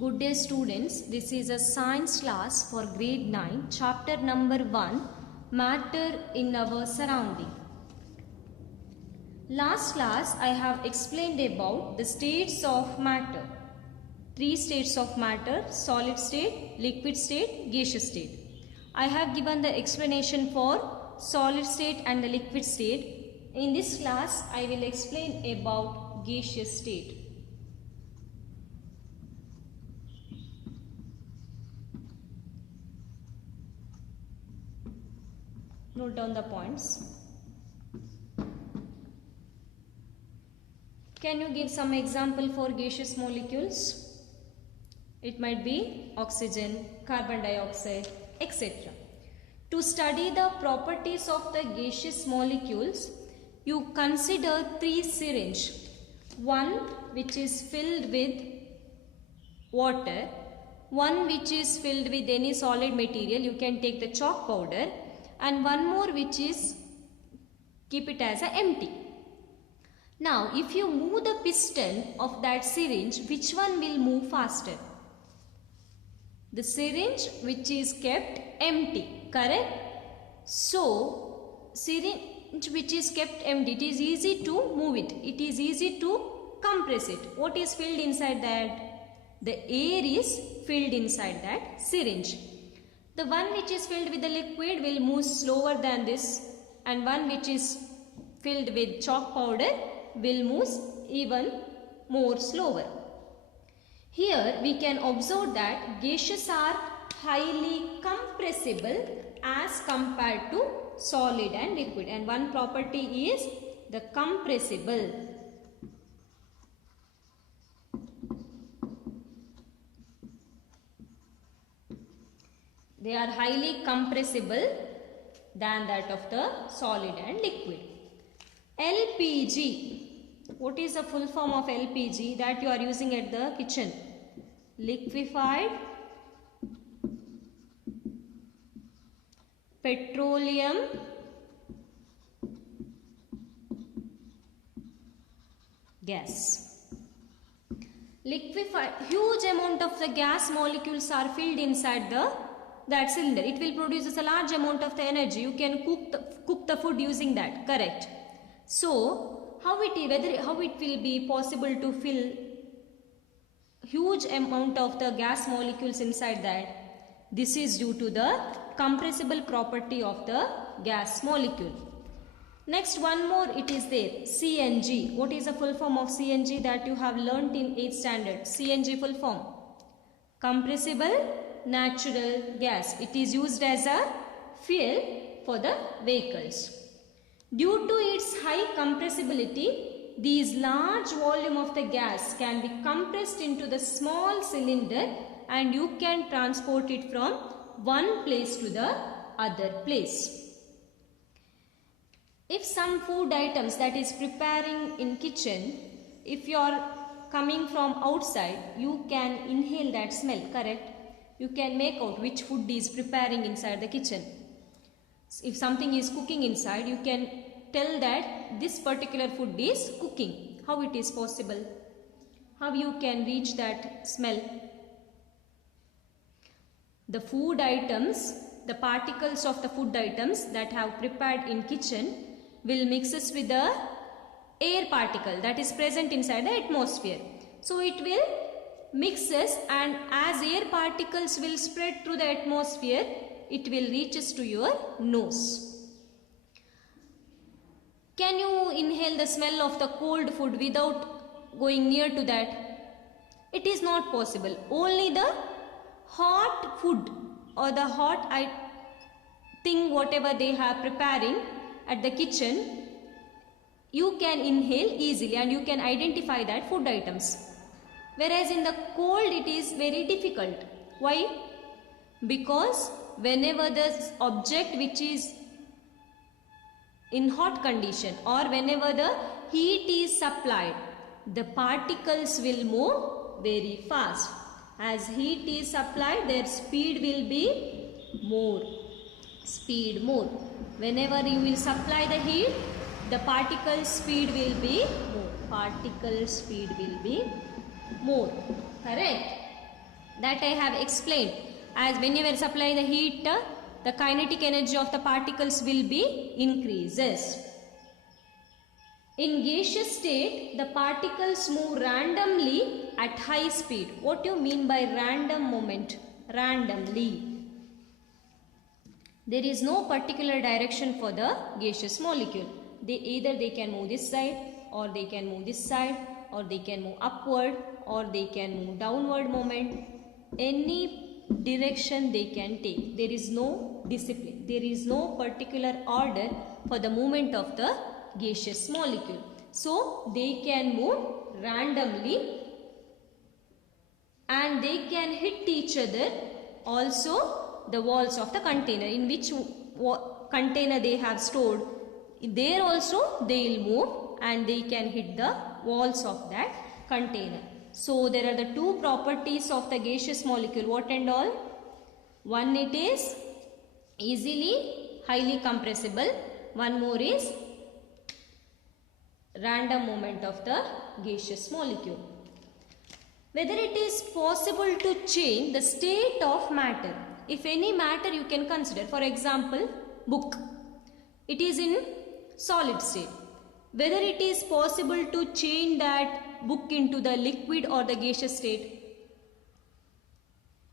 Good day students, this is a science class for grade 9, chapter number 1, Matter in our surrounding. Last class I have explained about the states of matter. 3 states of matter: solid state, liquid state, gaseous state. I have given the explanation for solid state and the liquid state. In this class I will explain about gaseous state. Note down the points. Can you give some example for gaseous molecules? It might be oxygen, carbon dioxide, etc. To study the properties of the gaseous molecules, you consider 3 syringes. One which is filled with water, one which is filled with any solid material, you can take the chalk powder, and one more which is keep it as a empty. Now if you move the piston of that syringe, which one will move faster? The syringe which is kept empty, correct? So syringe which is kept empty, it is easy to move it, it is easy to compress it. What is filled inside that? The air is filled inside that syringe. The one which is filled with the liquid will move slower than this, and one which is filled with chalk powder will move even more slower. Here we can observe that gases are highly compressible as compared to solid and liquid, and one property is the compressible. They are highly compressible than that of the solid and liquid. LPG. What is the full form of LPG that you are using at the kitchen? Liquefied petroleum gas. Liquefied, huge amount of the gas molecules are filled inside that cylinder. It will produce a large amount of the energy. You can cook the food using that, correct? So how it will be possible to fill huge amount of the gas molecules inside that? This is due to the compressible property of the gas molecule. Next, one more it is there, CNG. What is the full form of CNG that you have learnt in 8th standard? CNG full form: compressible natural gas. It is used as a fuel for the vehicles. Due to its high compressibility, these large volume of the gas can be compressed into the small cylinder, and you can transport it from one place to the other place. If some food items that is preparing in kitchen, if you are coming from outside, you can inhale that smell, correct? You can make out which food is preparing inside the kitchen. If something is cooking inside, you can tell that this particular food is cooking. How it is possible? How you can reach that smell? The food items, the particles of the food items that have prepared in kitchen will mixes with the air particle that is present inside the atmosphere. So it will mixes, and as air particles will spread through the atmosphere, it will reaches to your nose. Can you inhale the smell of the cold food without going near to that? It is not possible. Only the hot food or the hot thing whatever they have preparing at the kitchen, you can inhale easily and you can identify that food items. Whereas in the cold it is very difficult. Why? Because whenever the object which is in hot condition or whenever the heat is supplied, the particles will move very fast. As heat is supplied, their speed will be more. Speed more. Whenever you will supply the heat, the particle speed will be more. Particle speed will be more. Correct? That I have explained. As whenever supply the heat, the kinetic energy of the particles will be increases. In gaseous state, the particles move randomly at high speed. What do you mean by random movement? Randomly. There is no particular direction for the gaseous molecule. Either they can move this side, or they can move this side, or they can move upward, or they can move downward movement. Any direction they can take. There is no discipline. There is no particular order for the movement of the gaseous molecule. So they can move randomly and they can hit each other. Also the walls of the container, in which container they have stored, there also they will move and they can hit the walls of that container. So there are the two properties of the gaseous molecule. What and all? One, it is easily highly compressible. One more is random movement of the gaseous molecule. Whether it is possible to change the state of matter. If any matter you can consider, for example, book. It is in solid state. Whether it is possible to change that book into the liquid or the gaseous state.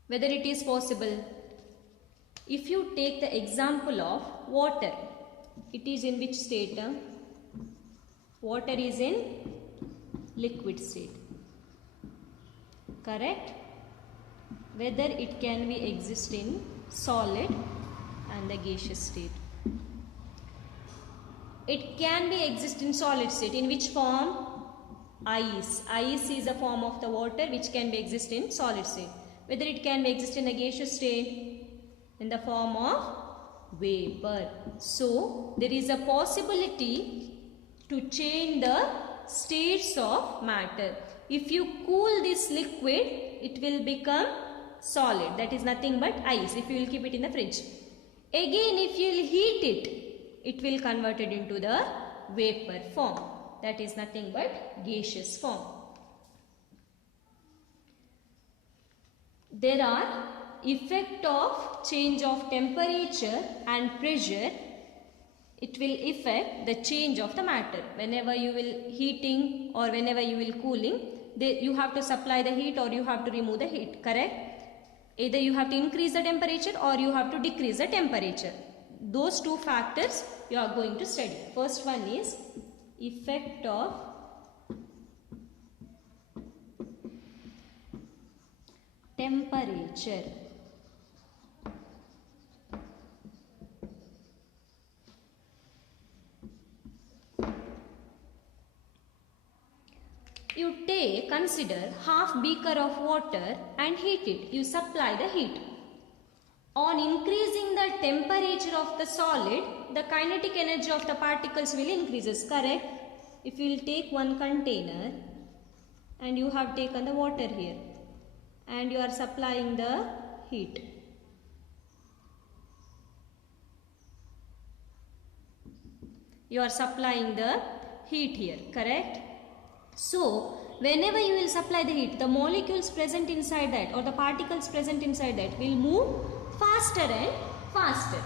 Whether it is possible. If you take the example of water, it is in which state? Water is in liquid state. Correct? Whether it can be exist in solid and the gaseous state. It can be exist in solid state. In which form? Ice. Ice is a form of the water which can be exist in solid state. Whether it can be exist in the gaseous state? In the form of vapor. So there is a possibility to change the states of matter. If you cool this liquid, it will become solid. That is nothing but ice if you will keep it in the fridge. Again, if you will heat it, it will convert it into the vapor form. That is nothing but gaseous form. There are effect of change of temperature and pressure. It will affect the change of the matter. Whenever you will heating or whenever you will cooling, you have to supply the heat or you have to remove the heat. Correct? Either you have to increase the temperature or you have to decrease the temperature. Those two factors you are going to study. First one is effect of temperature. You consider half beaker of water and heat it. You supply the heat. On increasing the temperature of the solid, the kinetic energy of the particles will increases. Correct? If you will take one container and you have taken the water here and you are supplying the heat. You are supplying the heat here. Correct? So, whenever you will supply the heat, the molecules present inside that or the particles present inside that will move faster and faster.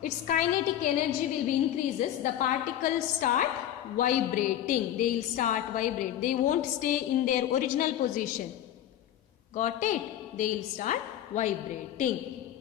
Its kinetic energy will be increases. The particles start vibrating. They will start vibrate. They won't stay in their original position. Got it? They will start vibrating.